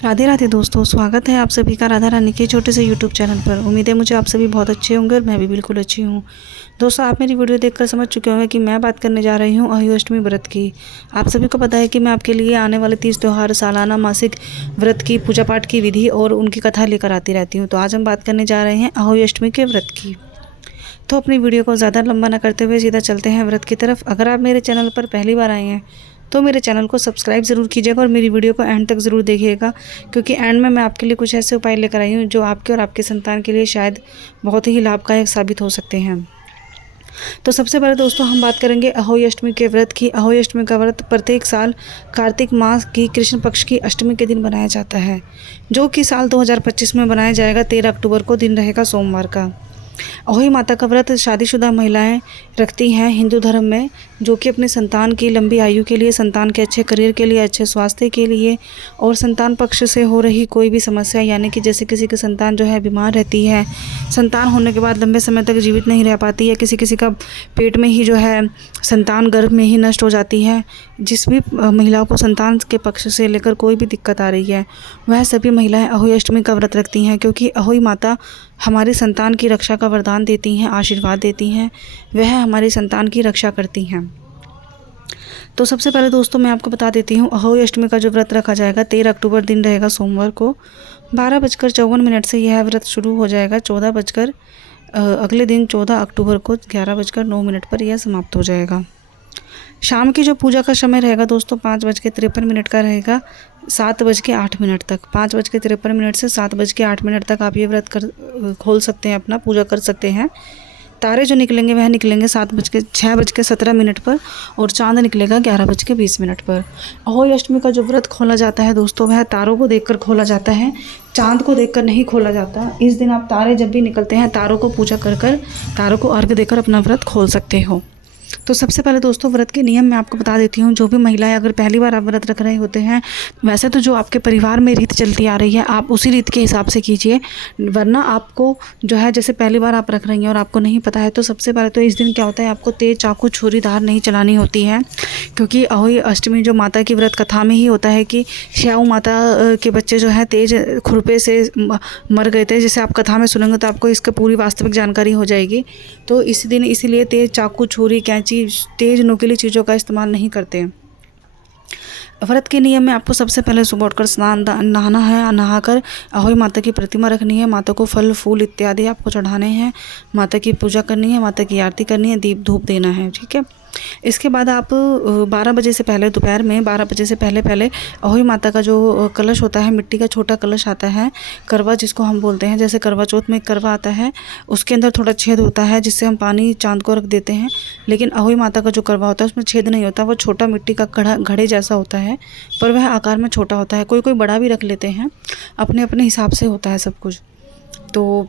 राधे राधे दोस्तों, स्वागत है आप सभी का राधा रानी के छोटे से यूट्यूब चैनल पर। उम्मीद है मुझे आप सभी बहुत अच्छे होंगे और मैं भी बिल्कुल अच्छी हूँ। दोस्तों, आप मेरी वीडियो देखकर समझ चुके होंगे कि मैं बात करने जा रही हूँ अहोई अष्टमी व्रत की। आप सभी को पता है कि मैं आपके लिए आने वाले 30 त्यौहार, सालाना, मासिक व्रत की पूजा पाठ की विधि और उनकी कथा लेकर आती रहती हूँ। तो आज हम बात करने जा रहे हैं अहोई अष्टमी के व्रत की। तो अपनी वीडियो को ज़्यादा लंबा न करते हुए सीधा चलते हैं व्रत की तरफ। अगर आप मेरे चैनल पर पहली बार आए हैं तो मेरे चैनल को सब्सक्राइब ज़रूर कीजिएगा और मेरी वीडियो को एंड तक ज़रूर देखिएगा, क्योंकि एंड में मैं आपके लिए कुछ ऐसे उपाय लेकर आई हूँ जो आपके और आपके संतान के लिए शायद बहुत ही लाभदायक साबित हो सकते हैं। तो सबसे पहले दोस्तों हम बात करेंगे अहोई अष्टमी के व्रत की। अहोई अष्टमी का व्रत प्रत्येक साल कार्तिक मास की कृष्ण पक्ष की अष्टमी के दिन बनाया जाता है, जो कि साल 2025 में बनाया जाएगा। 13 अक्टूबर को दिन रहेगा सोमवार का। अहोई माता का व्रत शादीशुदा महिलाएं रखती हैं हिंदू धर्म में, जो कि अपने संतान की लंबी आयु के लिए, संतान के अच्छे करियर के लिए, अच्छे स्वास्थ्य के लिए और संतान पक्ष से हो रही कोई भी समस्या, यानी कि जैसे किसी की संतान जो है बीमार रहती है, संतान होने के बाद लंबे समय तक जीवित नहीं रह पाती है, किसी किसी का पेट में ही जो है संतान गर्भ में ही नष्ट हो जाती है, जिस भी महिलाओं को संतान के पक्ष से लेकर कोई भी दिक्कत आ रही है, वह सभी महिलाएं अहोई अष्टमी का व्रत रखती हैं, क्योंकि अहोई माता हमारी संतान की रक्षा का वरदान देती हैं, आशीर्वाद देती हैं, वह हमारी संतान की रक्षा करती हैं। तो सबसे पहले दोस्तों मैं आपको बता देती हूँ, अहोई अष्टमी का जो व्रत रखा जाएगा 13 अक्टूबर दिन रहेगा सोमवार को 12:54 से यह व्रत शुरू हो जाएगा। अगले दिन 14 अक्टूबर को 11:09 पर यह समाप्त हो जाएगा। शाम की जो पूजा का समय रहेगा दोस्तों 5:53 का रहेगा 7:08 तक। 5:53 से 7:08 तक आप ये व्रत खोल सकते हैं, अपना पूजा कर सकते हैं। तारे जो निकलेंगे वह निकलेंगे 6:17 पर और चांद निकलेगा 11:20 पर। अहोई अष्टमी का जो व्रत खोला जाता है दोस्तों, वह तारों को देखकर खोला जाता है, चांद को देखकर नहीं खोला जाता। इस दिन आप तारे जब भी निकलते हैं, तारों को पूजा कर तारों को अर्घ्य देकर अपना व्रत खोल सकते हो। तो सबसे पहले दोस्तों व्रत के नियम मैं आपको बता देती हूँ। जो भी महिलाएं अगर पहली बार आप व्रत रख रहे होते हैं, वैसे तो जो आपके परिवार में रीत चलती आ रही है आप उसी रीत के हिसाब से कीजिए, वरना आपको जो है जैसे पहली बार आप रख रही हैं और आपको नहीं पता है, तो सबसे पहले तो इस दिन क्या होता है, आपको तेज चाकू छुरी धार नहीं चलानी होती है, क्योंकि अहोई अष्टमी जो माता की व्रत कथा में ही होता है कि श्याऊ माता के बच्चे जो है तेज खुरपे से मर गए थे। जैसे आप कथा में सुनेंगे तो आपको इसका पूरी वास्तविक जानकारी हो जाएगी। तो इस दिन इसीलिए तेज चाकू छुरी कैंची तेज नुकीली चीज़ों का इस्तेमाल नहीं करते हैं। व्रत के नियम में आपको सबसे पहले सुबह उठकर नहाना है। नहाकर अहोई माता की प्रतिमा रखनी है, माता को फल फूल इत्यादि आपको चढ़ाने हैं, माता की पूजा करनी है, माता की आरती करनी है, दीप धूप देना है, ठीक है। इसके बाद आप 12 बजे से पहले, दोपहर में 12 बजे से पहले अहोई माता का जो कलश होता है, मिट्टी का छोटा कलश आता है, करवा जिसको हम बोलते हैं, जैसे करवा चौथ में एक करवा आता है, उसके अंदर थोड़ा छेद होता है जिससे हम पानी चांद को रख देते हैं। लेकिन अहोई माता का जो करवा होता है उसमें छेद नहीं होता, वो छोटा मिट्टी का घड़े जैसा होता है, पर वह आकार में छोटा होता है। कोई कोई बड़ा भी रख लेते हैं, अपने अपने हिसाब से होता है सब कुछ। तो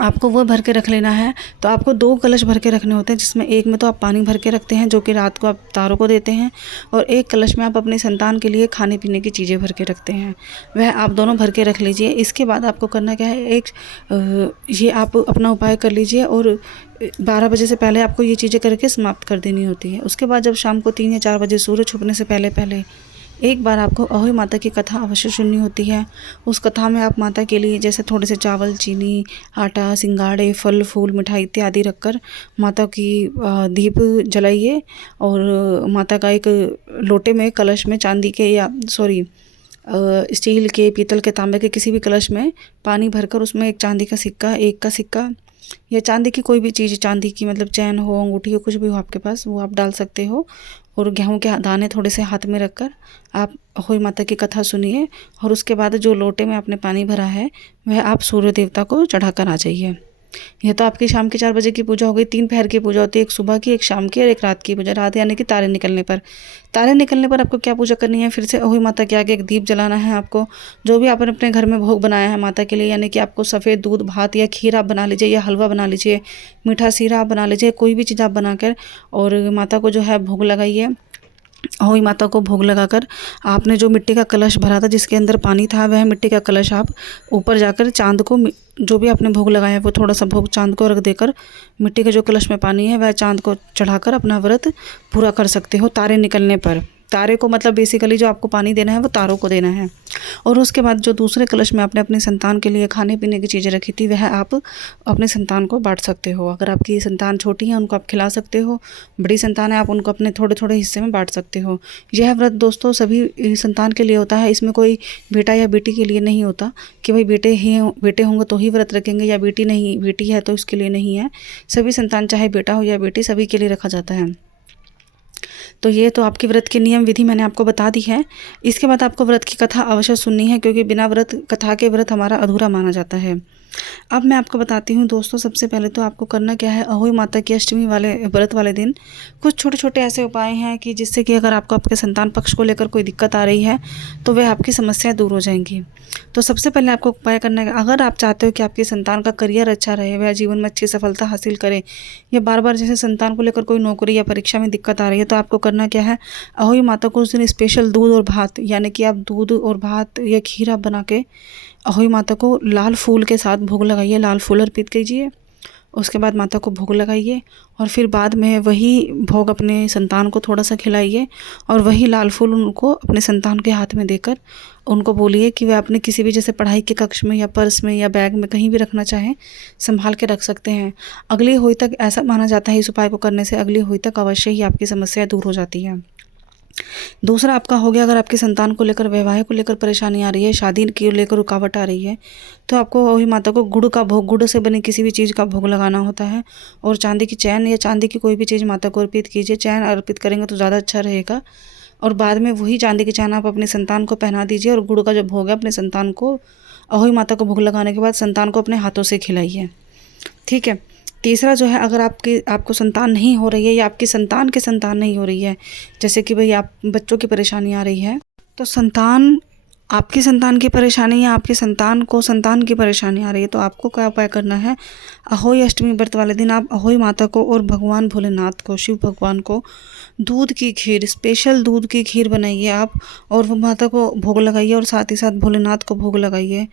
आपको वो भर के रख लेना है। तो आपको 2 कलश भर के रखने होते हैं, जिसमें एक में तो आप पानी भर के रखते हैं जो कि रात को आप तारों को देते हैं, और एक कलश में आप अपने संतान के लिए खाने पीने की चीज़ें भर के रखते हैं, वह आप दोनों भर के रख लीजिए। इसके बाद आपको करना क्या है, ये आप अपना उपाय कर लीजिए और 12 बजे से पहले आपको ये चीज़ें करके समाप्त कर देनी होती है। उसके बाद जब शाम को 3 या 4 बजे सूरज छुपने से पहले एक बार आपको अहोई माता की कथा अवश्य सुननी होती है। उस कथा में आप माता के लिए जैसे थोड़े से चावल, चीनी, आटा, सिंगाड़े, फल फूल, मिठाई इत्यादि रखकर माता की दीप जलाइए, और माता का एक लोटे में, कलश में, चांदी के या स्टील के, पीतल के, तांबे के किसी भी कलश में पानी भरकर उसमें एक चांदी का सिक्का, 1 का सिक्का या चांदी की कोई भी चीज़, चांदी की मतलब चैन हो, अंगूठी हो, कुछ भी हो आपके पास, वो आप डाल सकते हो, और गेहूं के दाने थोड़े से हाथ में रखकर आप अहोई माता की कथा सुनिए। और उसके बाद जो लोटे में आपने पानी भरा है वह आप सूर्य देवता को चढ़ाकर आ जाइए। यह तो आपकी शाम के 4 बजे की पूजा हो गई। 3 पहर की पूजा होती है, एक सुबह की, एक शाम की और एक रात की पूजा। रात यानी कि तारे निकलने पर। तारे निकलने पर आपको क्या पूजा करनी है, फिर से अहोई माता के आगे एक दीप जलाना है आपको। जो भी आपने अपने घर में भोग बनाया है माता के लिए, यानी कि आपको सफ़ेद दूध भात या खीर आप बना लीजिए, या हलवा बना लीजिए, मीठा सीरा आप बना लीजिए, कोई भी चीज़ आप बनाकर और माता को जो है भोग लगाइए। अहोई माता को भोग लगाकर आपने जो मिट्टी का कलश भरा था जिसके अंदर पानी था, वह मिट्टी का कलश आप ऊपर जाकर चांद को, जो भी आपने भोग लगाया है वो थोड़ा सा भोग चांद को रख देकर, मिट्टी के जो कलश में पानी है वह चांद को चढ़ाकर अपना व्रत पूरा कर सकते हो तारे निकलने पर। तारे को, मतलब बेसिकली जो आपको पानी देना है वो तारों को देना है। और उसके बाद जो दूसरे कलश में आपने अपने संतान के लिए खाने पीने की चीज़ें रखी थी वह आप अपने संतान को बांट सकते हो। अगर आपकी संतान छोटी है उनको आप खिला सकते हो, बड़ी संतान है आप उनको अपने थोड़े थोड़े हिस्से में बांट सकते हो। यह व्रत दोस्तों सभी संतान के लिए होता है, इसमें कोई बेटा या बेटी के लिए नहीं होता कि भाई बेटे होंगे तो ही व्रत रखेंगे या बेटी नहीं, बेटी है तो इसके लिए नहीं है। सभी संतान चाहे बेटा हो या बेटी सभी के लिए रखा जाता है। तो ये तो आपकी व्रत की नियम विधि मैंने आपको बता दी है। इसके बाद आपको व्रत की कथा अवश्य सुननी है, क्योंकि बिना व्रत कथा के व्रत हमारा अधूरा माना जाता है। अब मैं आपको बताती हूँ दोस्तों, सबसे पहले तो आपको करना क्या है, अहोई माता की अष्टमी वाले व्रत वाले दिन कुछ छोटे छोटे ऐसे उपाय हैं कि जिससे कि अगर आपको आपके संतान पक्ष को लेकर कोई दिक्कत आ रही है तो वह आपकी समस्याएं दूर हो जाएंगी। तो सबसे पहले आपको उपाय करना है, अगर आप चाहते हो कि आपके संतान का करियर अच्छा रहे, वह जीवन में अच्छी सफलता हासिल करे, या बार बार जैसे संतान को लेकर कोई नौकरी या परीक्षा में दिक्कत आ रही है, तो आपको करना क्या है, अहोई माता को उस दिन स्पेशल दूध और भात, यानी कि आप दूध और भात या खीर आप बना के अहोई माता को लाल फूल के साथ भोग लगाइए, लाल फूल अर्पित कीजिए। उसके बाद माता को भोग लगाइए और फिर बाद में वही भोग अपने संतान को थोड़ा सा खिलाइए और वही लाल फूल उनको अपने संतान के हाथ में देकर उनको बोलिए कि वह अपने किसी भी जैसे पढ़ाई के कक्ष में या पर्स में या बैग में कहीं भी रखना चाहें संभाल के रख सकते हैं। अगली होली तक ऐसा माना जाता है इस उपाय को करने से अगली होली तक अवश्य ही आपकी समस्या दूर हो जाती है। दूसरा आपका हो गया, अगर आपके संतान को लेकर, वैवाह को लेकर परेशानी आ रही है, शादी की लेकर रुकावट आ रही है, तो आपको अहोई माता को गुड़ का भोग, गुड़ से बनी किसी भी चीज़ का भोग लगाना होता है और चांदी की चैन या चांदी की कोई भी चीज़ माता को अर्पित कीजिए। चैन अर्पित करेंगे तो ज़्यादा अच्छा रहेगा और बाद में वही चांदी की चैन आप अपने संतान को पहना दीजिए और गुड़ का जो भोग है अपने संतान को अहोई माता को भोग लगाने के बाद संतान को अपने हाथों से खिलाइए। ठीक है। तीसरा जो है, अगर आपको संतान नहीं हो रही है या आपकी संतान के संतान नहीं हो रही है, जैसे कि भाई आप बच्चों की परेशानी आ रही है, तो आपकी संतान की परेशानी या आपके संतान को संतान की परेशानी आ रही है, तो आपको क्या उपाय करना है, अहोई अष्टमी व्रत वाले दिन आप अहोई माता को और भगवान भोलेनाथ को, शिव भगवान को दूध की खीर, स्पेशल दूध की खीर बनाइए आप और वो माता को भोग लगाइए और साथ ही साथ भोलेनाथ को भोग लगाइए।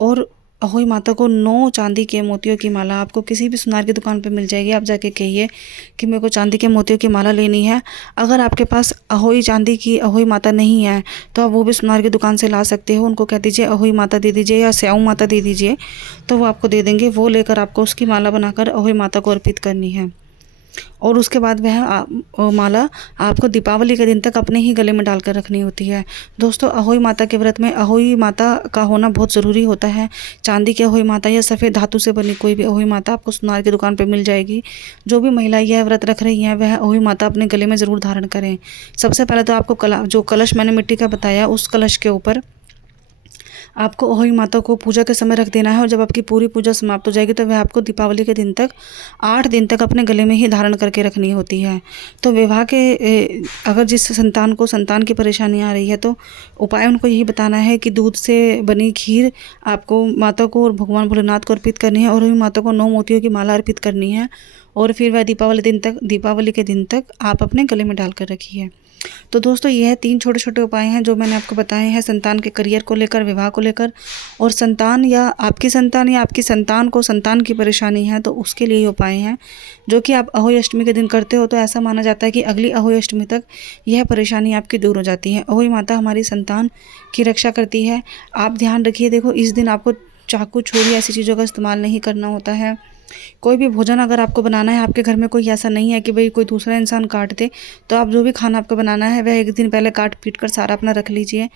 और अहोई माता को 9 चांदी के मोतियों की माला आपको किसी भी सुनार की दुकान पे मिल जाएगी। आप जाके कहिए कि मेरे को चांदी के मोतियों की माला लेनी है। अगर आपके पास चांदी की अहोई माता नहीं है तो आप वो भी सुनार की दुकान से ला सकते हो। उनको कह दीजिए अहोई माता दे दीजिए या स्याऊ माता दे दीजिए, तो वो आपको दे देंगे। वो लेकर आपको उसकी माला बनाकर अहोई माता को अर्पित करनी है और उसके बाद वह माला आपको दीपावली के दिन तक अपने ही गले में डालकर रखनी होती है। दोस्तों, अहोई माता के व्रत में अहोई माता का होना बहुत ज़रूरी होता है। चांदी की अहोई माता या सफ़ेद धातु से बनी कोई भी अहोई माता आपको सुनार की दुकान पर मिल जाएगी। जो भी महिला यह व्रत रख रही हैं वह अहोई माता अपने गले में ज़रूर धारण करें। सबसे पहले तो आपको जो कलश मैंने मिट्टी का बताया, उस कलश के ऊपर आपको अहोई माता को पूजा के समय रख देना है और जब आपकी पूरी पूजा समाप्त हो जाएगी तो वह आपको दीपावली के दिन तक 8 दिन तक अपने गले में ही धारण करके रखनी होती है। तो विवाह के अगर जिस संतान को संतान की परेशानी आ रही है तो उपाय उनको यही बताना है कि दूध से बनी खीर आपको माता को और भगवान भोलेनाथ को अर्पित करनी है और अहोई माता को 9 मोतियों की माला अर्पित करनी है और फिर वह दीपावली के दिन तक आप अपने गले में डालकर रखिए। तो दोस्तों, यह 3 छोटे छोटे उपाय हैं जो मैंने आपको बताए हैं संतान के करियर को लेकर, विवाह को लेकर, और संतान या आपकी संतान को संतान की परेशानी है तो उसके लिए उपाय हैं जो कि आप अहोई अष्टमी के दिन करते हो। तो ऐसा माना जाता है कि अगली अहोई अष्टमी तक यह परेशानी आपकी दूर हो जाती है। अहोई माता हमारी संतान की रक्षा करती है। आप ध्यान रखिए, देखो इस दिन आपको चाकू, छुरी ऐसी चीज़ों का इस्तेमाल नहीं करना होता है। कोई भी भोजन अगर आपको बनाना है, आपके घर में कोई ऐसा नहीं है कि भाई कोई दूसरा इंसान काट दे, तो आप जो भी खाना आपको बनाना है वह एक दिन पहले काट पीट कर सारा अपना रख लीजिए।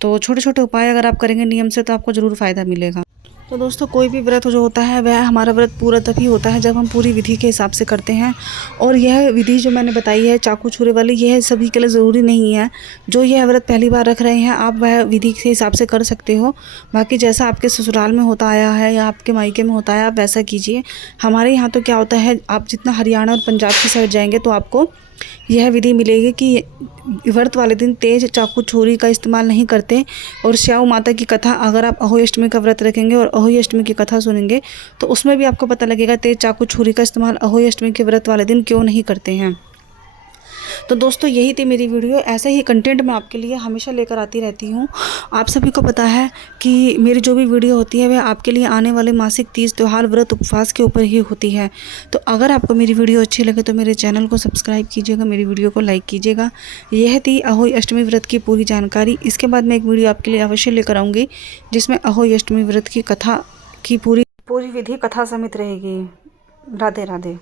तो छोटे छोटे उपाय अगर आप करेंगे नियम से तो आपको ज़रूर फ़ायदा मिलेगा। तो दोस्तों, कोई भी व्रत जो होता है वह हमारा व्रत पूरा तभी होता है जब हम पूरी विधि के हिसाब से करते हैं। और यह विधि जो मैंने बताई है चाकू छुरे वाली, यह सभी के लिए ज़रूरी नहीं है। जो यह व्रत पहली बार रख रहे हैं आप वह विधि के हिसाब से कर सकते हो। बाकी जैसा आपके ससुराल में होता आया है या आपके मायके में होता है आप वैसा कीजिए। हमारे यहाँ तो क्या होता है, आप जितना हरियाणा और पंजाब की साइड जाएंगे तो आपको यह विधि मिलेगी कि व्रत वाले दिन तेज चाकू छुरी का इस्तेमाल नहीं करते। और स्याऊ माता की कथा, अगर आप अहोई अष्टमी का व्रत रखेंगे और अहोई अष्टमी की कथा सुनेंगे तो उसमें भी आपको पता लगेगा तेज चाकू छुरी का इस्तेमाल अहोई अष्टमी के व्रत वाले दिन क्यों नहीं करते हैं। तो दोस्तों यही थी मेरी वीडियो। ऐसे ही कंटेंट मैं आपके लिए हमेशा लेकर आती रहती हूँ। आप सभी को पता है कि मेरी जो भी वीडियो होती है वह आपके लिए आने वाले मासिक तीज त्योहार व्रत उपवास के ऊपर ही होती है। तो अगर आपको मेरी वीडियो अच्छी लगे तो मेरे चैनल को सब्सक्राइब कीजिएगा, मेरी वीडियो को लाइक कीजिएगा। यह थी अहोई अष्टमी व्रत की पूरी जानकारी। इसके बाद मैं एक वीडियो आपके लिए अवश्य लेकर आऊँगी जिसमें अहोई अष्टमी व्रत की कथा की पूरी विधि कथा समेत रहेगी। राधे राधे।